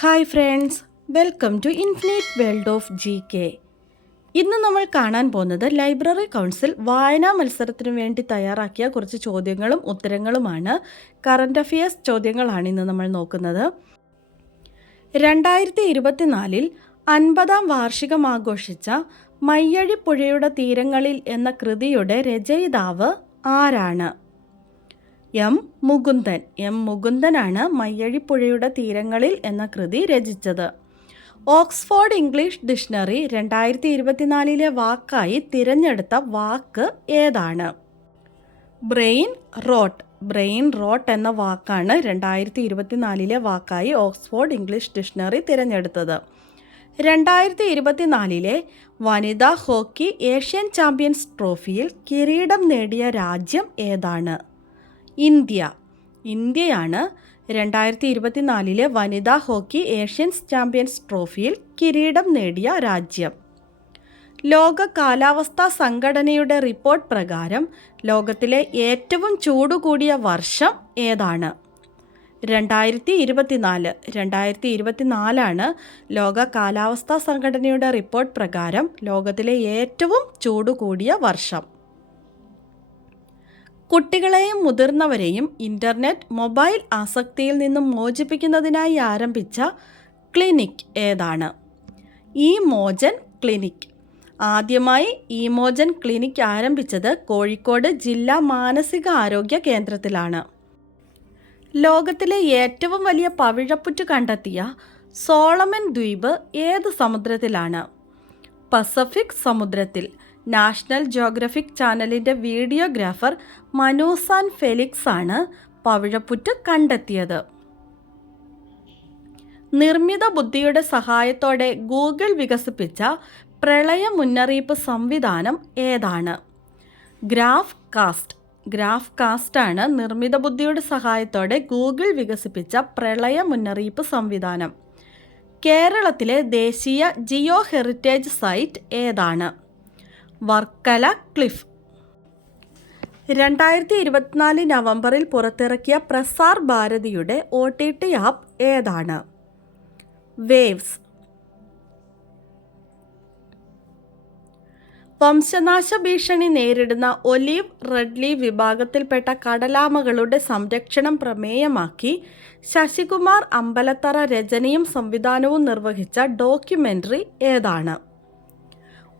Hi friends welcome to infinite world of G K. ഇന്ന് നമ്മൾ കാണാൻ പോകുന്നത് ലൈബ്രറി കൗൺസിൽ വായനാ മത്സരത്തിനു വേണ്ടി തയ്യാറാക്കിയ കുറച്ച് ചോദ്യങ്ങളും ഉത്തരങ്ങളുമാണ്. കറണ്ട് അഫയേഴ്സ് ചോദ്യങ്ങളാണ് ഇന്ന് നമ്മൾ നോക്കുന്നത്. രണ്ടായിരത്തി ഇരുപത്തിനാലിൽ അൻപതാം വാർഷികം ആഘോഷിച്ച മയ്യഴിപ്പുഴയുടെ തീരങ്ങളിൽ എന്ന കൃതിയുടെ രചയിതാവ് ആരാണ്? എം മുകുന്ദൻ. എം മുകുന്ദനാണ് മയ്യഴിപ്പുഴയുടെ തീരങ്ങളിൽ എന്ന കൃതി രചിച്ചത്. ഓക്സ്ഫോർഡ് ഇംഗ്ലീഷ് ഡിക്ഷണറി രണ്ടായിരത്തി ഇരുപത്തിനാലിലെ വാക്കായി തിരഞ്ഞെടുത്ത വാക്ക് ഏതാണ്? Brain rote. ബ്രെയിൻ റോട്ട് എന്ന വാക്കാണ് രണ്ടായിരത്തി ഇരുപത്തിനാലിലെ വാക്കായി ഓക്സ്ഫോർഡ് ഇംഗ്ലീഷ് ഡിക്ഷണറി തിരഞ്ഞെടുത്തത്. രണ്ടായിരത്തി ഇരുപത്തിനാലിലെ വനിതാ ഹോക്കി ഏഷ്യൻ ചാമ്പ്യൻസ് ട്രോഫിയിൽ കിരീടം നേടിയ രാജ്യം ഏതാണ്? ഇന്ത്യ. ഇന്ത്യയാണ് രണ്ടായിരത്തി ഇരുപത്തിനാലിലെ വനിതാ ഹോക്കി ഏഷ്യൻസ് ചാമ്പ്യൻസ് ട്രോഫിയിൽ കിരീടം നേടിയ രാജ്യം. ലോക കാലാവസ്ഥാ സംഘടനയുടെ റിപ്പോർട്ട് പ്രകാരം ലോകത്തിലെ ഏറ്റവും ചൂട് കൂടിയ വർഷം ഏതാണ്? രണ്ടായിരത്തി ഇരുപത്തിനാല് രണ്ടായിരത്തി ഇരുപത്തിനാലാണ് ലോക കാലാവസ്ഥാ സംഘടനയുടെ റിപ്പോർട്ട് പ്രകാരം ലോകത്തിലെ ഏറ്റവും ചൂട് കൂടിയ വർഷം. കുട്ടികളെയും മുതിർന്നവരെയും ഇന്റർനെറ്റ് മൊബൈൽ ആസക്തിയിൽ നിന്നും മോചിപ്പിക്കുന്നതിനായി ആരംഭിച്ച ക്ലിനിക് ഏതാണ്? ഈ മോചൻ ക്ലിനിക്. ആദ്യമായി ഈ മോചൻ ക്ലിനിക് ആരംഭിച്ചത് കോഴിക്കോട് ജില്ലാ മാനസിക ആരോഗ്യ കേന്ദ്രത്തിലാണ്. ലോകത്തിലെ ഏറ്റവും വലിയ പവിഴപ്പുറ്റ് കണ്ടെത്തിയ സോളമൻ ദ്വീപ് ഏത് സമുദ്രത്തിലാണ്? പസഫിക് സമുദ്രത്തിൽ നാഷണൽ ജോഗ്രഫിക് ചാനലിന്റെ വീഡിയോഗ്രാഫർ മനോസാൻ ഫെലിക്സ് ആണ് പവിഴപ്പുറ്റ് കണ്ടെത്തിയത്. നിർമ്മിത ബുദ്ധിയുടെ സഹായത്തോടെ ഗൂഗിൾ വികസിപ്പിച്ച പ്രളയ മുന്നറിയിപ്പ് സംവിധാനം ഏതാണ്? Graph cast. ഗ്രാഫ് കാസ്റ്റാണ് നിർമ്മിത ബുദ്ധിയുടെ സഹായത്തോടെ ഗൂഗിൾ വികസിപ്പിച്ച പ്രളയ മുന്നറിയിപ്പ് സംവിധാനം. കേരളത്തിലെ ദേശീയ ജിയോ ഹെറിറ്റേജ് സൈറ്റ് ഏതാണ്? വർക്കല ക്ലിഫ്. രണ്ടായിരത്തി ഇരുപത്തിനാല് നവംബറിൽ പുറത്തിറക്കിയ പ്രസാർ ഭാരതിയുടെ ഒ ടി ടി ആപ്പ് ഏതാണ്? വേവ്സ്. വംശനാശ ഭീഷണി നേരിടുന്ന ഒലീവ് റെഡ്ലി വിഭാഗത്തിൽപ്പെട്ട കടലാമകളുടെ സംരക്ഷണം പ്രമേയമാക്കി ശശികുമാർ അമ്പലത്തറ രചനയും സംവിധാനവും നിർവഹിച്ച ഡോക്യുമെന്ററി ഏതാണ്?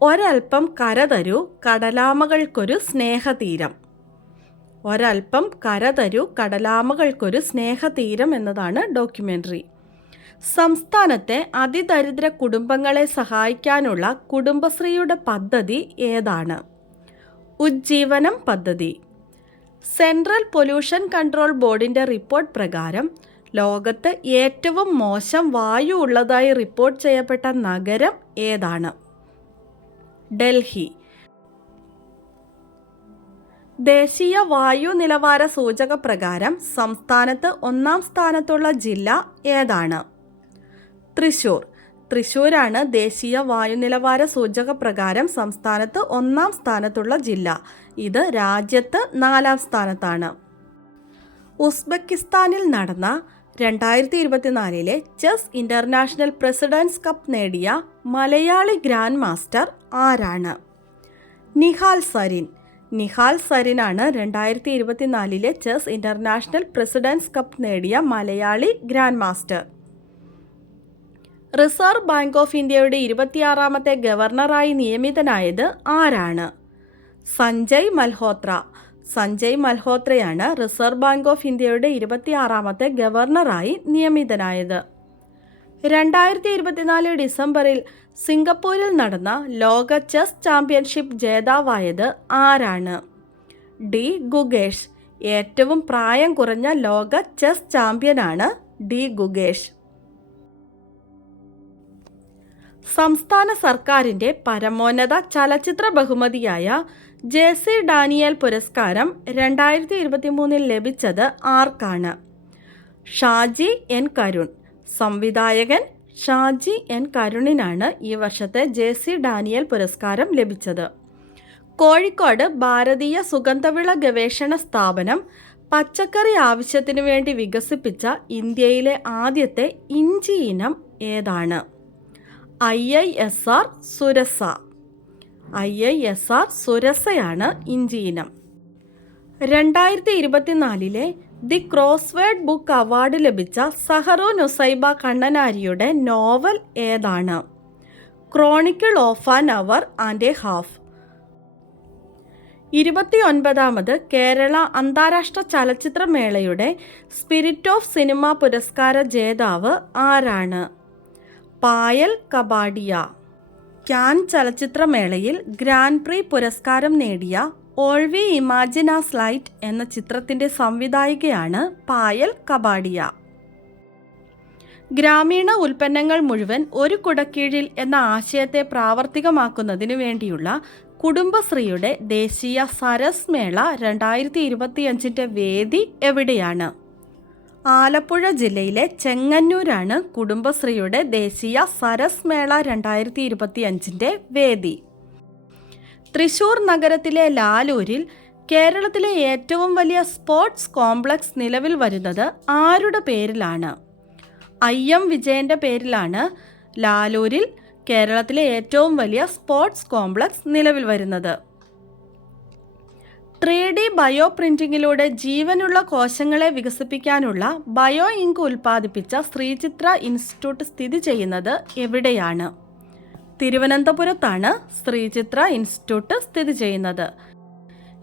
ഒരൽപ്പം കരതരൂ കടലാമകൾക്കൊരു സ്നേഹതീരം. ഒരൽപ്പം കരതരൂ കടലാമകൾക്കൊരു സ്നേഹതീരം എന്നതാണ് ഡോക്യുമെന്ററി സംസ്ഥാനത്തെ അതിദരിദ്ര കുടുംബങ്ങളെ സഹായിക്കാനുള്ള കുടുംബശ്രീയുടെ പദ്ധതി ഏതാണ്? ഉജ്ജീവനം പദ്ധതി. സെൻട്രൽ പൊല്യൂഷൻ കൺട്രോൾ ബോർഡിന്റെ റിപ്പോർട്ട് പ്രകാരം ലോകത്ത് ഏറ്റവും മോശം വായു ഉള്ളതായി റിപ്പോർട്ട് ചെയ്യപ്പെട്ട നഗരം ഏതാണ്? ഡൽഹി. ദേശീയ വായു നിലവാര സൂചക പ്രകാരം സംസ്ഥാനത്ത് ഒന്നാം സ്ഥാനത്തുള്ള ജില്ല ഏതാണ്? തൃശൂർ. തൃശൂരാണ് ദേശീയ വായു നിലവാര സൂചക പ്രകാരം സംസ്ഥാനത്ത് ഒന്നാം സ്ഥാനത്തുള്ള ജില്ല. ഇത് രാജ്യത്ത് നാലാം സ്ഥാനത്താണ്. ഉസ്ബെക്കിസ്ഥാനിൽ നടന്ന രണ്ടായിരത്തി ഇരുപത്തിനാലിലെ ചെസ് ഇന്റർനാഷണൽ പ്രസിഡൻസ് കപ്പ് നേടിയ മലയാളി ഗ്രാൻഡ് മാസ്റ്റർ ആരാണ്? നിഹാൽ സരിൻ. നിഹാൽ സരിനാണ് രണ്ടായിരത്തി ഇരുപത്തിനാലിലെ ചെസ് ഇന്റർനാഷണൽ പ്രസിഡൻസ് കപ്പ് നേടിയ Malayali grand master. Reserve bank of ഇന്ത്യയുടെ ഇരുപത്തിയാറാമത്തെ ഗവർണറായി നിയമിതനായത് ആരാണ്? സഞ്ജയ് മൽഹോത്ര. സഞ്ജയ് മൽഹോത്രയാണ് റിസർവ് ബാങ്ക് ഓഫ് ഇന്ത്യയുടെ ഇരുപത്തിയാറാമത്തെ ഗവർണറായി നിയമിതനായത്. രണ്ടായിരത്തി ഇരുപത്തിനാല് ഡിസംബറിൽ സിംഗപ്പൂരിൽ നടന്ന ലോക ചെസ് ചാമ്പ്യൻഷിപ്പ് ജേതാവായത് ആരാണ്? ഡി. ഗുഗേഷ്. ഏറ്റവും പ്രായം കുറഞ്ഞ ലോക ചെസ് ചാമ്പ്യനാണ് ഡി. ഗുഗേഷ്. സംസ്ഥാന സർക്കാരിന്റെ പരമോന്നത ചലച്ചിത്ര ബഹുമതിയായ ജെ ഡാനിയൽ പുരസ്കാരം രണ്ടായിരത്തി ഇരുപത്തി മൂന്നിൽ ലഭിച്ചത് ആർക്കാണ്? ഷാജി എൻ കരുൺ. സംവിധായകൻ ഷാജി എൻ കരുണിനാണ് ഈ വർഷത്തെ ജെ ഡാനിയൽ പുരസ്കാരം ലഭിച്ചത്. കോഴിക്കോട് ഭാരതീയ സുഗന്ധവിള ഗവേഷണ സ്ഥാപനം പച്ചക്കറി ആവശ്യത്തിനു വേണ്ടി വികസിപ്പിച്ച ഇന്ത്യയിലെ ആദ്യത്തെ ഇഞ്ചി ഇനം ഏതാണ്? I I S R Surasa. I I S R സുരസയാണ് ഇഞ്ചി ഇനം രണ്ടായിരത്തി ഇരുപത്തിനാലിലെ ദി ക്രോസ്വേഡ് ബുക്ക് അവാർഡ് ലഭിച്ച സഹറോ നുസൈബ കണ്ണനാരിയുടെ നോവൽ ഏതാണ്? Chronicle of an hour and a half. ഇരുപത്തിയൊൻപതാമത് Kerala അന്താരാഷ്ട്ര ചലച്ചിത്രമേളയുടെ സ്പിരിറ്റ് ഓഫ് സിനിമ പുരസ്കാര ജേതാവ് ആരാണ്? പായൽ കബാഡിയ. ക്യാൻ ചലച്ചിത്രമേളയിൽ ഗ്രാൻഡ് പ്രീ പുരസ്കാരം നേടിയ ഓൾ വി ലൈറ്റ് എന്ന ചിത്രത്തിന്റെ സംവിധായികയാണ് പായൽ കബാഡിയ. ഗ്രാമീണ ഉൽപ്പന്നങ്ങൾ മുഴുവൻ ഒരു കുടക്കീഴിൽ എന്ന ആശയത്തെ പ്രാവർത്തികമാക്കുന്നതിനു വേണ്ടിയുള്ള കുടുംബശ്രീയുടെ ദേശീയ സരസ് മേള രണ്ടായിരത്തി ഇരുപത്തിയഞ്ചിന്റെ വേദി എവിടെയാണ്? ആലപ്പുഴ ജില്ലയിലെ ചെങ്ങന്നൂരാണ് കുടുംബശ്രീയുടെ ദേശീയ സരസ് മേള രണ്ടായിരത്തി ഇരുപത്തി അഞ്ചിന്റെ വേദി. തൃശൂർ നഗരത്തിലെ ലാലൂരിൽ കേരളത്തിലെ ഏറ്റവും വലിയ സ്പോർട്സ് കോംപ്ലക്സ് നിലവിൽ വരുന്നത് ആരുടെ പേരിലാണ്? ഐ എം വിജയന്റെ പേരിലാണ് ലാലൂരിൽ കേരളത്തിലെ ഏറ്റവും വലിയ സ്പോർട്സ് കോംപ്ലക്സ് നിലവിൽ വരുന്നത്. ത്രീ ഡി ബയോ പ്രിന്റിങ്ങിലൂടെ ജീവനുള്ള കോശങ്ങളെ വികസിപ്പിക്കാനുള്ള ബയോ ഇങ്ക് ഉൽപ്പാദിപ്പിച്ച ശ്രീചിത്ര ഇൻസ്റ്റിറ്റ്യൂട്ട് സ്ഥിതി ചെയ്യുന്നത് എവിടെയാണ്? തിരുവനന്തപുരത്താണ് ശ്രീചിത്ര ഇൻസ്റ്റിറ്റ്യൂട്ട് സ്ഥിതി ചെയ്യുന്നത്.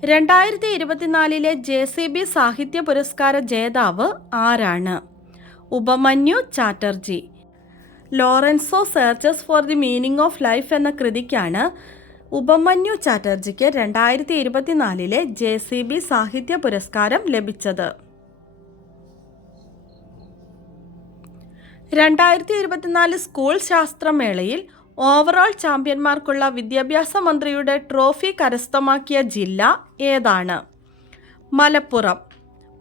രണ്ടായിരത്തി ഇരുപത്തിനാലിലെ ജെ സി ബി സാഹിത്യ പുരസ്കാര ജേതാവ് ആരാണ്? Upamanyu Chatterjee. Lorenzo searches for the meaning of life എന്ന കൃതിക്കാണ് ഉപമന്യു ചാറ്റർജിക്ക് രണ്ടായിരത്തി ഇരുപത്തിനാലിലെ ജെ സി ബി സാഹിത്യ പുരസ്കാരം ലഭിച്ചത്. രണ്ടായിരത്തി ഇരുപത്തിനാല് സ്കൂൾ ശാസ്ത്രമേളയിൽ ഓവറോൾ ചാമ്പ്യന്മാർക്കുള്ള വിദ്യാഭ്യാസ മന്ത്രിയുടെ ട്രോഫി കരസ്ഥമാക്കിയ ജില്ല ഏതാണ്? മലപ്പുറം.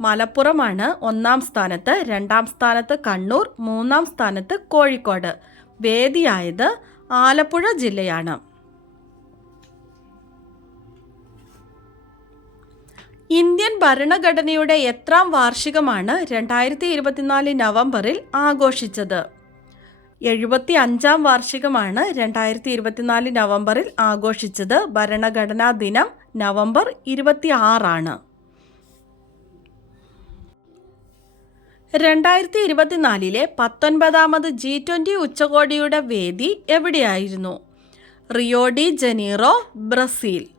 മലപ്പുറമാണ് ഒന്നാം സ്ഥാനത്ത് രണ്ടാം സ്ഥാനത്ത് കണ്ണൂർ മൂന്നാം സ്ഥാനത്ത് കോഴിക്കോട്. വേദിയായത് ആലപ്പുഴ ജില്ലയാണ്. ഇന്ത്യൻ ഭരണഘടനയുടെ എത്രാം വാർഷികമാണ് രണ്ടായിരത്തി ഇരുപത്തിനാല് നവംബറിൽ ആഘോഷിച്ചത്. എഴുപത്തി അഞ്ചാം വാർഷികമാണ് രണ്ടായിരത്തി ഇരുപത്തിനാല് നവംബറിൽ ആഘോഷിച്ചത്. ഭരണഘടനാ ദിനം നവംബർ ഇരുപത്തി ആറാണ് രണ്ടായിരത്തി ഇരുപത്തിനാലിലെ പത്തൊൻപതാമത് ജി ട്വന്റി ഉച്ചകോടിയുടെ വേദി എവിടെയായിരുന്നു? Rio de Janeiro Brazil.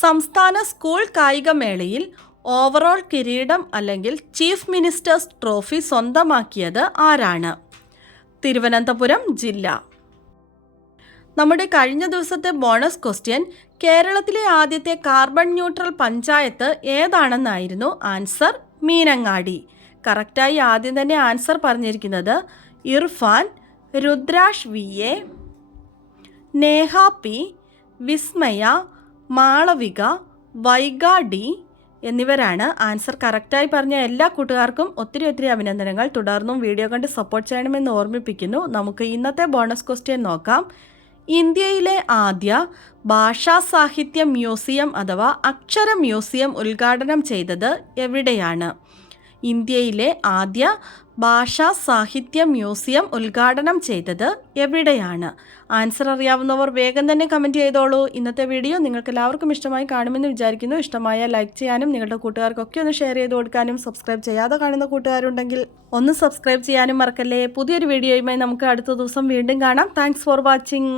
സംസ്ഥാന സ്കൂൾ കായികമേളയിൽ ഓവറോൾ കിരീടം അല്ലെങ്കിൽ ചീഫ് മിനിസ്റ്റേഴ്സ് ട്രോഫി സ്വന്തമാക്കിയത് ആരാണ്? തിരുവനന്തപുരം ജില്ല. നമ്മുടെ കഴിഞ്ഞ ദിവസത്തെ ബോണസ് ക്വസ്റ്റ്യൻ കേരളത്തിലെ ആദ്യത്തെ കാർബൺ ന്യൂട്രൽ പഞ്ചായത്ത് ഏതാണെന്നായിരുന്നു ആൻസർ മീനങ്ങാടി. കറക്റ്റായി ആദ്യം തന്നെ ആൻസർ പറഞ്ഞിരിക്കുന്നത് Irfan Rudrash V A Neha P Vismaya Malavika Vaiga D എന്നിവരാണ് ആൻസർ കറക്റ്റായി പറഞ്ഞ എല്ലാ കൂട്ടുകാർക്കും ഒത്തിരി ഒത്തിരി അഭിനന്ദനങ്ങൾ. തുടർന്നും വീഡിയോ കണ്ട് സപ്പോർട്ട് ചെയ്യണമെന്ന് ഓർമ്മിപ്പിക്കുന്നു. നമുക്ക് ഇന്നത്തെ ബോണസ് ക്വസ്റ്റ്യൻ നോക്കാം. ഇന്ത്യയിലെ ആദ്യ ഭാഷാ സാഹിത്യ മ്യൂസിയം അഥവാ അക്ഷര മ്യൂസിയം ഉദ്ഘാടനം ചെയ്തത് എവിടെയാണ്? ഇന്ത്യയിലെ ആദ്യ ഭാഷാ സാഹിത്യ മ്യൂസിയം ഉദ്ഘാടനം ചെയ്തത് എവിടെയാണ്? ആൻസർ അറിയാവുന്നവർ വേഗം തന്നെ കമന്റ് ചെയ്തോളൂ. ഇന്നത്തെ വീഡിയോ നിങ്ങൾക്ക് എല്ലാവർക്കും ഇഷ്ടമായി കാണുമെന്ന് വിചാരിക്കുന്നു. ഇഷ്ടമായ ലൈക്ക് ചെയ്യാനും നിങ്ങളുടെ കൂട്ടുകാർക്കൊക്കെ ഒന്ന് ഷെയർ ചെയ്ത് കൊടുക്കാനും സബ്സ്ക്രൈബ് ചെയ്യാതെ കാണുന്ന കൂട്ടുകാരുണ്ടെങ്കിൽ ഒന്ന് സബ്സ്ക്രൈബ് ചെയ്യാനും മറക്കല്ലേ. പുതിയൊരു വീഡിയോയുമായി നമുക്ക് അടുത്ത ദിവസം വീണ്ടും കാണാം. Thanks for watching